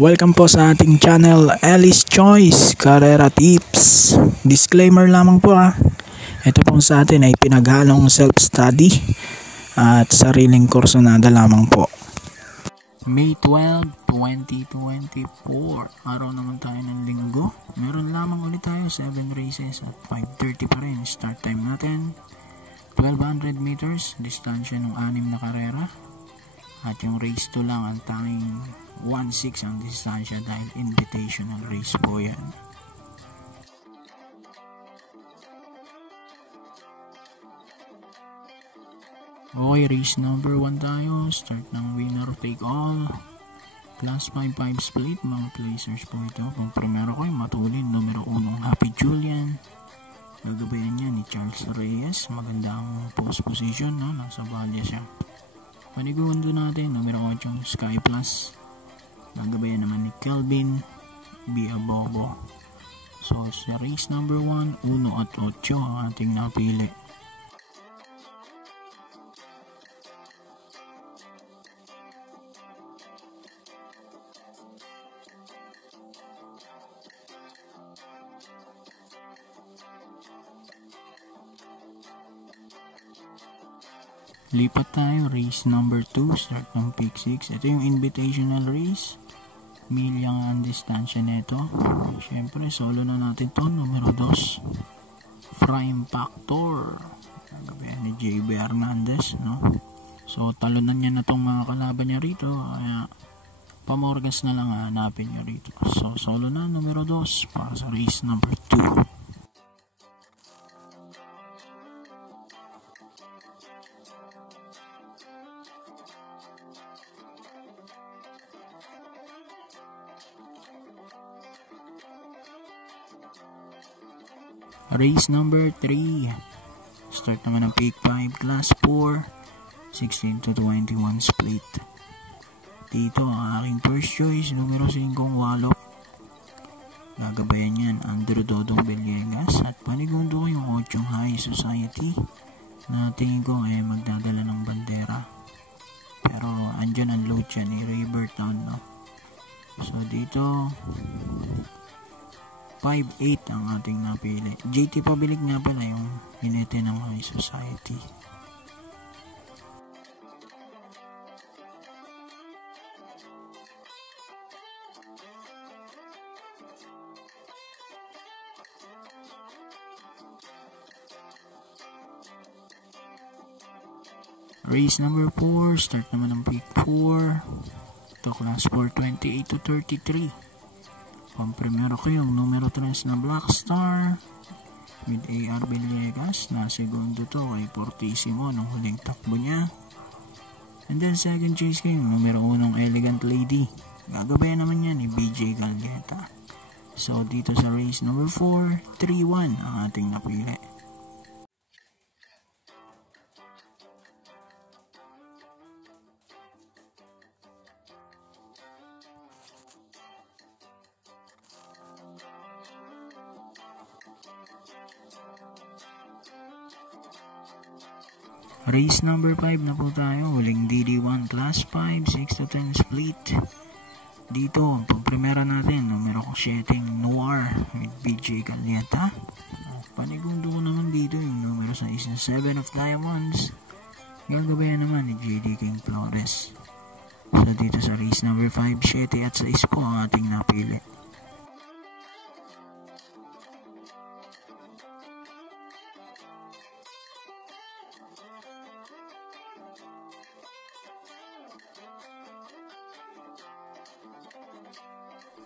Welcome po sa ating channel, Ellie's Choice Carrera Tips. Disclaimer lamang po ito pong sa atin ay pinaghalong self-study at sariling kursonada lamang po. May 12, 2024. Araw naman tayo ng linggo. Meron lamang ulit tayo 7 races at 5:30 pa rin. Start time natin 1200 meters, distansya ng 6 na karera. At yung race 2 lang ang tanging 1.6 ang distansya dahil invitational race po yan. Okay, race number 1 tayo. Start ng winner take all. Class 5-5 split. Mga placers po ito. Kung primero ko yung matulin, numero 1 Happy Julian. Gagabayan niya ni Charles Reyes. Magandang post position, no? Nasa balya siya. Panigundo natin, numero 8 Sky Plus. Gagabayan naman ni Kelvin Biabobo. So sa race number 1, 1 at 8 ang ating napili. Lipat tayo, race number 2, start ng pick 6. Ito yung invitational race. Milyang ang distansya nito. Siyempre, solo na natin to, numero 2. Prime Factor. Gagabayan ni JB Hernandez, no? So, talunan niya na tong mga kalaban niya rito. Kaya, pamorgas na lang hanapin niya rito. So, solo na, numero 2 para sa race number 2. Race number 3. Start naman ng pick 5, class 4, 16 to 21 split. Dito ang aking first choice, numero 5 Walop. Nagabayan yan Andrew Dodong Villegas. At panigundo ko yung 8 High Society na tingin ko ay magdadala ng bandera. Pero andyan ang load siya ni Rivertown, no? So dito 5-8 ang ating napili. JT Pabilig nga pala yung hinete ng High Society. Race number 4, start naman ng pick 4. Ito class 4, 28 to 33. Pang-primero ko yung numero 3 na Black Star with AR Villegas. Na segundo to kay Fortissimo nung huling takbo niya. And then second choice ko yung numero 1 Elegant Lady. Gagabayan naman yan ni BJ Galgueta. So dito sa race number 4, 3-1 ang ating napili. Race number 5 na po tayo. Huling DD1 class 5, 6 to 10 split. Dito, ang pagprimera natin, numero 7 Noir with BJ Galgueta. Panigundo ko naman dito yung numero 6 na 7 of Diamonds. Gagabayan naman ni JD King Flores. So dito sa race number 5, 7 at 6 po ang ating napili.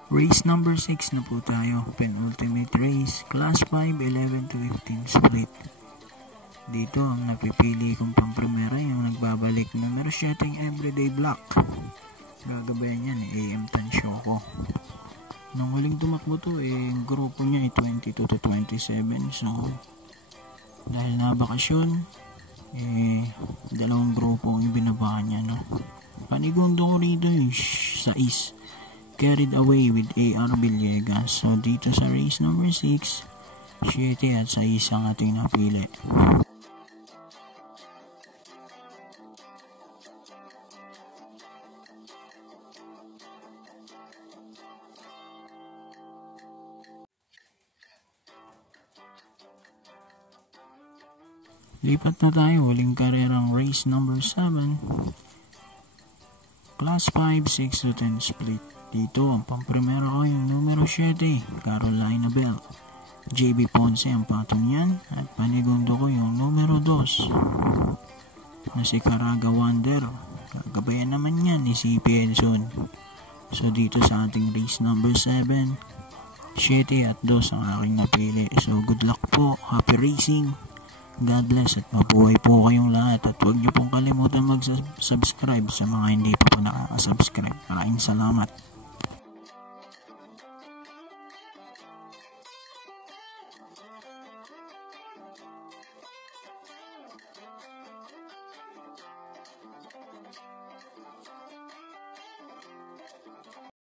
Race number 6 na po tayo. Penultimate race. Class 5, 11 to 15 split. Dito ang napipili kong pang-primera yung nagbabalik numero 7 Everyday Black. Gagabayan niya ni AM Tansyoko. Nung huling tumakbo to, yung grupo niya ay 22 to 27. So, dahil na bakasyon, dalawang grupo ang ibinaba niya, no? Panigundo ko rito yung sa East. Carried Away with AR Villegas. So dito sa race number 6, 7 at 6 ang ating napili. Lipat na tayo, huling karerang race number 7. Class 5, 6 to 10 split. Dito ang pamprimera ko yung numero 7, Carolina Bell. JB Ponce ang patong yan. At panigundo ko yung numero 2 na si Caraga Wonder. Kagabayan naman yan ni CP Edson. So dito sa ating race number 7, 7 at 2 ang aking napili. So good luck po, happy racing, God bless at mabuhay po kayong lahat. At huwag niyo pong kalimutan mag-subscribe sa mga hindi pa po nakaka-subscribe. Maraming salamat.